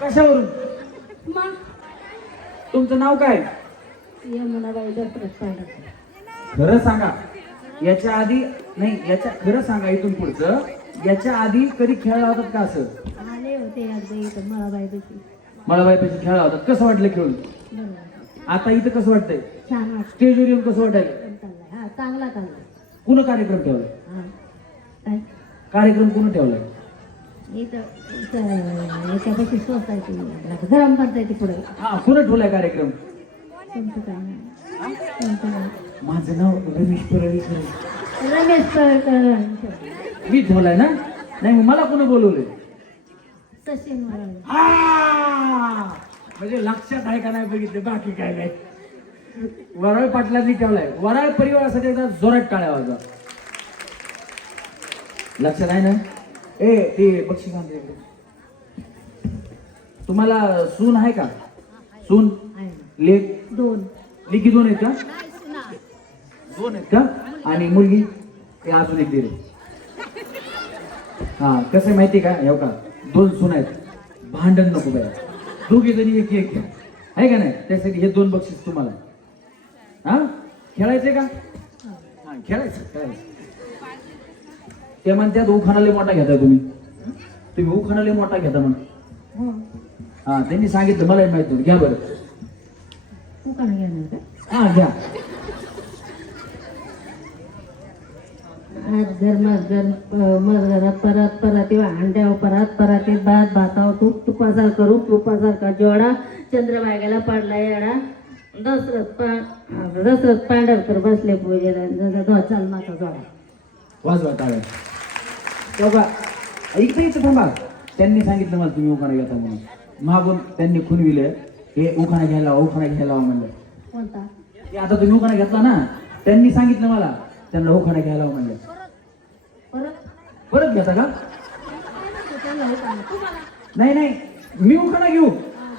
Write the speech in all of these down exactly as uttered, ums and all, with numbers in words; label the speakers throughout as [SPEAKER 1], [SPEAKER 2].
[SPEAKER 1] कशावरून?
[SPEAKER 2] मग
[SPEAKER 1] तुमचं नाव काय?
[SPEAKER 2] यमुनाबाई दसरथ पांढर.
[SPEAKER 1] खरं सांगा, याच्या आधी नाही, याच्या खरं सांगा इथून पुढचं, याच्या आधी कधी खेळला होतात का? असं
[SPEAKER 2] आले होते एकदा इथं मळाबाईपाशी.
[SPEAKER 1] मळाबाईपाशी खेळला होतात. कसं वाटलं खेळून?
[SPEAKER 2] बरोबर,
[SPEAKER 1] आता इथं कसं वाटतंय?
[SPEAKER 2] छान वाटतं.
[SPEAKER 1] स्टेजवर येऊन कसं वाटायला?
[SPEAKER 2] चाललाय, हा चांगला चाललाय.
[SPEAKER 1] कुणं कार्यक्रम ठेवलाय?
[SPEAKER 2] हा काय
[SPEAKER 1] कार्यक्रम कुणं ठेवलाय?
[SPEAKER 2] इथं इथं याच्यापाशी सोसायटी गरम करता पुढे.
[SPEAKER 1] हा, कुणं ठेवलाय कार्यक्रम?
[SPEAKER 2] तुमचं काय नाव? तुमचं नाव?
[SPEAKER 1] माझं नाव रमेश परळी.
[SPEAKER 2] रमेश परळकर.
[SPEAKER 1] मी ठेवलाय ना? नाही, मग मला कुणं बोलवलंय?
[SPEAKER 2] सचिन वराळे.
[SPEAKER 1] आ! म्हणजे लक्षात आहे का नाही बघितलं, बाकी काय नाही. वराळ पाटलांनी ठेवलाय. वराळ परिवारासाठी एकदा जोरात टाळ्या वाजवा. लक्षात आहे ना? ए ते बक्षीस आणते इकडे. तुम्हाला सून आहे का? सून
[SPEAKER 2] आहे ना.
[SPEAKER 1] लेक
[SPEAKER 2] दोन.
[SPEAKER 1] लेकी दोन आहेत का? दोन आहेत का? आणि मुलगी ते अजून एक दिले. हा, कसं आहे माहिती का? हे का दोन सून आहेत, भांडण नको बाया, दोघे जणी एक एक घ्या, आहे का नाही? त्यासाठी हे दोन बक्षीस तुम्हाला. हा, खेळायचे का? हा, खेळायचं खेळायचं. ते म्हणतात उखाणाले मोठा घेताय तुम्ही. तुम्ही उखाणाले मोठा घेता म्हण.
[SPEAKER 2] हो.
[SPEAKER 1] हा, त्यांनी सांगितलं, मलाही माहित नाही. घ्या बरं.
[SPEAKER 2] तू का घेणार का?
[SPEAKER 1] हा, घ्या.
[SPEAKER 2] आज घर मजगर मजगरात परत परत अंड्यावर परत परत भात भातावर तूप तुपासार करू तुपासारखा जोडा चंद्रभागेला पडला येडा दसरथ पा दसरथ पांढरकर बसले पूजेला जसा चलमाचा जोडा.
[SPEAKER 1] वाजवा टाळ्या. बाबा इकडे इथं थांबा. त्यांनी सांगितलं मला तुम्ही उखाणा घेता म्हणून. मागून त्यांनी खुनविलं, हे उखाणा घ्यायला उखाणा घ्यायला म्हणलं.
[SPEAKER 2] कोणता?
[SPEAKER 1] हे आता तुम्ही उखाणा घेतला ना, त्यांनी सांगितलं मला, त्यांना उखाणा घ्यायला म्हणलं.
[SPEAKER 2] परत
[SPEAKER 1] परत घेता का? नाही नाही, मी उखाणा घेऊ.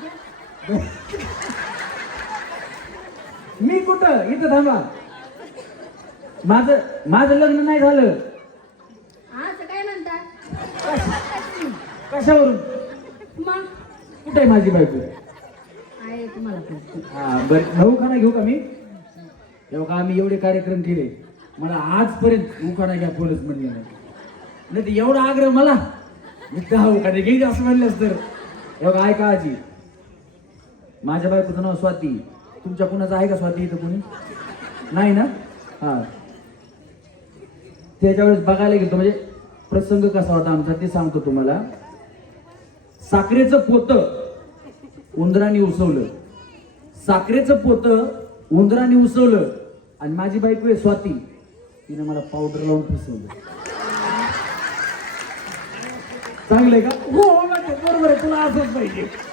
[SPEAKER 1] मी कुठं? इथं थांबा. माझं माझं लग्न नाही झालं.
[SPEAKER 2] असं काय म्हणतात?
[SPEAKER 1] कशावरून?
[SPEAKER 2] मग
[SPEAKER 1] कुठे आहे माझी बायको?
[SPEAKER 2] आहे तुम्हाला पण.
[SPEAKER 1] हा बरं, नऊ खाना घेऊ का मी? तेव्हा आम्ही एवढे कार्यक्रम केले, मला आजपर्यंत उखाणा घ्या कोणच म्हणलं नाही. नाही तर एवढा आग्रह मला, मी दहा उखाणे घेईल असं म्हणलंच तर. एवढा ऐका आजी, माझ्या बायकोचं नाव स्वाती. तुमच्या कुणाचं आहे का स्वाती इथं कोणी? नाही ना? हा, त्याच्या वेळेस बघायला गेलो म्हणजे प्रसंग कसा होता आमचा ते सांगतो तुम्हाला. साखरेचं पोत उंदराने उसवलं, साखरेचं पोत उंदराने उसवलं, आणि माझी बायको आहे स्वाती, तिने मला पावडर लावून फसवलं. चांगलंय का? हो, बरोबर आहे, तुला असंच पाहिजे.